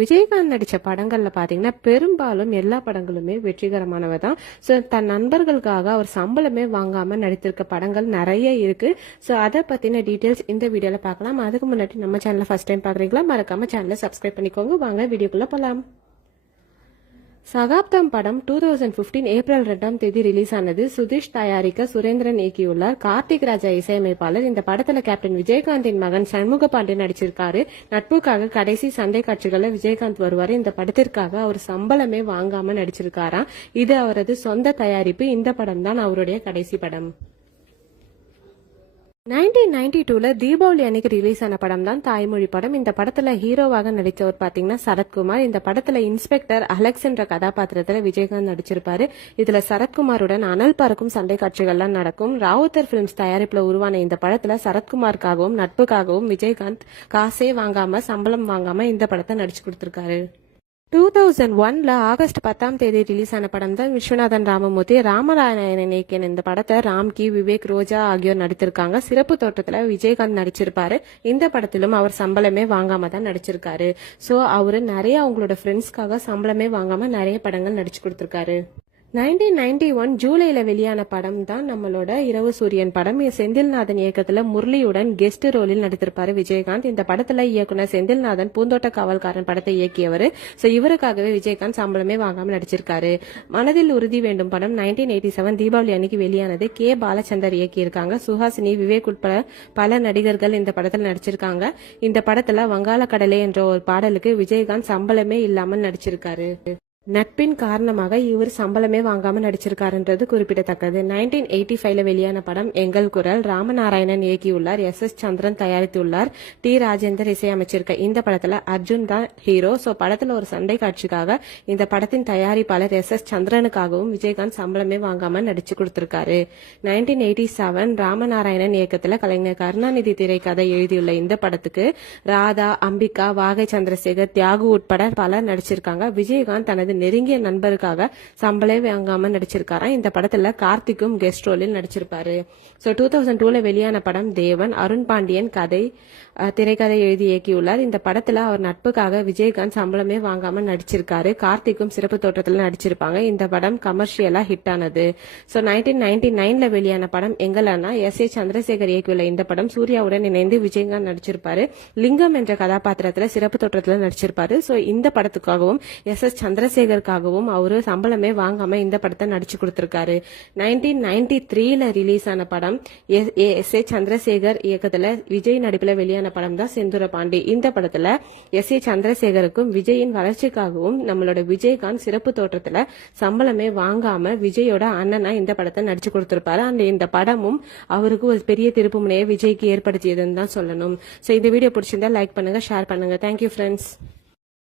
விஜயகாந்த் நடித்த படங்களில் பார்த்தீங்கன்னா பெரும்பாலும் எல்லா படங்களுமே வெற்றிகரமானவை தான். ஸோ தன் நண்பர்களுக்காக அவர் சம்பளமே வாங்காமல் நடித்திருக்க படங்கள் நிறைய இருக்கு. ஸோ அதை பற்றின டீட்டெயில்ஸ் இந்த வீடியோவில் பார்க்கலாம். அதுக்கு முன்னாடி நம்ம சேனலை ஃபர்ஸ்ட் டைம் பார்க்குறீங்களா, மறக்காம சேனலை சப்ஸ்கிரைப் பண்ணிக்கோங்க. வாங்க வீடியோக்குள்ளே போகலாம். சகாப்தம் படம் 2015 ஏப்ரல் 2ஆம் தேதி ரிலீஸ் ஆனது. சுதீஷ் தயாரிக்க சுரேந்திரன் இயக்கியுள்ளார். கார்த்திக் ராஜா இசையமைப்பாளர். இந்த படத்துல கேப்டன் விஜயகாந்தின் மகன் சண்முக பாண்டியன் நடிச்சிருக்காரு. நட்புக்காக கடைசி சண்டை காட்சிகள்ல விஜயகாந்த் வருவாரு. இந்த படத்திற்காக அவர் சம்பளமே வாங்காம நடிச்சிருக்காராம். இது அவரது சொந்த தயாரிப்பு. இந்த படம் தான் அவருடைய கடைசி படம். 1992ல தீபாவளி அன்னைக்கு ரிலீஸ் ஆன படம் தான் தாய்மொழி படம். இந்த படத்துல ஹீரோவாக நடித்தவர் பாத்தீங்கன்னா சரத்குமார். இந்த படத்துல இன்ஸ்பெக்டர் அலெக்ஸ் என்ற கதாபாத்திரத்துல விஜயகாந்த் நடிச்சிருப்பாரு. இதுல சரத்குமாருடன் அனல் பறக்கும் சண்டை காட்சிகள்லாம் நடக்கும். ராவுத்தர் பிலிம்ஸ் தயாரிப்புல உருவான இந்த படத்துல சரத்குமாருக்காகவும் நட்புக்காகவும் விஜயகாந்த் காசே வாங்காம சம்பளம் வாங்காம இந்த படத்தை நடிச்சு கொடுத்திருக்காரு. 2001ல ஆகஸ்ட் 10ஆம் தேதி ரிலீஸ் ஆன படம் தான் விஸ்வநாதன் ராமமூர்த்தி ராமநாராயணன் இயக்கிய இந்த படத்தை ராம்கி, விவேக், ரோஜா ஆகியோர் நடித்திருக்காங்க. சிறப்பு தோற்றத்துல விஜயகாந்த் நடிச்சிருப்பாரு. இந்த படத்திலும் அவர் சம்பளமே வாங்காம தான் நடிச்சிருக்காரு. சோ அவரு நிறைய அவங்களோட ஃப்ரெண்ட்ஸ்க்காக சம்பளமே வாங்காம நிறைய படங்கள் நடிச்சு கொடுத்திருக்காரு. 1991 ஜூலைல வெளியான படம் தான் நம்மளோட இரவு சூரியன் படம். செந்தில்நாதன் இயக்கத்துல முரளியுடன் கெஸ்ட் ரோலில் நடித்திருப்பாரு விஜயகாந்த். இந்த படத்துல இயக்குனர் செந்தில்நாதன் பூந்தோட்ட காவல்காரன் படத்தை இயக்கியவர். சோ இவருக்காகவே விஜயகாந்த் சம்பளமே வாங்காம நடிச்சிருக்காரு. மனதில் உறுதி வேண்டும் படம் 1987 தீபாவளி அன்னைக்கு வெளியானது. கே பாலச்சந்தர் இயக்கியிருக்காங்க. சுஹாசினி, விவேக் உட்பட பல நடிகர்கள் இந்த படத்துல நடிச்சிருக்காங்க. இந்த படத்துல வங்காள கடலே என்ற ஒரு பாடலுக்கு விஜயகாந்த் சம்பளமே இல்லாமல் நடிச்சிருக்காரு. நட்பின் காரணமாக இவர் சம்பளமே வாங்காம நடிச்சிருக்காருன்றது குறிப்பிடத்தக்கது. 1985ல வெளியான படம் எங்கள் குரல். ராமநாராயணன் இயக்கியுள்ளார். எஸ் சந்திரன் தயாரித்துள்ளார். டி ராஜேந்தர் இசையமைச்சிருக்க இந்த படத்துல அர்ஜுன் தான் ஹீரோ. சோ படத்துல ஒரு சண்டை காட்சிக்காக இந்த படத்தின் தயாரிப்பாளர் எஸ் சந்திரனுக்காகவும் விஜயகாந்த் சம்பளமே வாங்காம நடிச்சு கொடுத்திருக்காரு. 1987 ராமநாராயணன் இயக்கத்துல கலைஞர் கருணாநிதி திரைக்கதை எழுதியுள்ள இந்த படத்துக்கு ராதா, அம்பிகா, வாகை சந்திரசேகர், தியாகு உட்பட பலர் நடிச்சிருக்காங்க. விஜயகாந்த் தனது நெருங்கிய நண்பருக்காக சம்பளே வாங்காம நடிச்சிருக்காராம். இந்த படத்துல கார்த்திக்கும் கெஸ்ட் ரோலில் நடிச்சிருப்பாரு. சோ 2002ல வெளியான படம் தேவன். அருண் பாண்டியன் திரைக்கதை எழுதி இயக்கியுள்ளார். இந்த படத்துல அவர் நட்புக்காக விஜயகாந்த் சம்பளமே வாங்காம நடிச்சிருக்காரு. கார்த்திக்கும் சிறப்பு தோற்றத்துல நடிச்சிருப்பாங்க. இந்த படம் கமர்ஷியலா ஹிட் ஆனது. சோ 1999ல வெளியான படம் எங்கள் அண்ணா. எஸ் சந்திரசேகர் இயக்கியுள்ள இந்த படம் சூர்யாவுடன் இணைந்து விஜயகாந்த் நடிச்சிருப்பாரு. லிங்கம் என்ற கதாபாத்திரத்துல சிறப்பு தோற்றத்துல நடிச்சிருப்பாரு. சோ இந்த படத்துக்காகவும் எஸ் சந்திரசேகருக்காகவும் அவரு சம்பளமே வாங்காம இந்த படத்தை நடிச்சு கொடுத்திருக்காரு. 1993ல ரிலீஸ் ஆன படம் எஸ் சந்திரசேகர் இயக்கத்துல விஜய் நடிப்புல வெளியான படம் தான் செந்தூர பாண்டி. இந்த படத்துல எஸ் சந்திரசேகருக்கும் விஜயின் வளர்ச்சிக்காகவும் நம்மளோட விஜயகாந்த் சிறப்பு தோற்றத்துல சம்பளமே வாங்காம விஜயோட அண்ணனா இந்த படத்தை நடிச்சு கொடுத்திருப்பாரு. அந்த இந்த படமும் அவருக்கு ஒரு பெரிய திருப்பு முனையை விஜய்க்கு ஏற்படுத்தியதுன்னு தான் சொல்லணும். சோ இந்த வீடியோ பிடிச்சிருந்தா லைக் பண்ணுங்க, ஷேர் பண்ணுங்க. Thank you friends.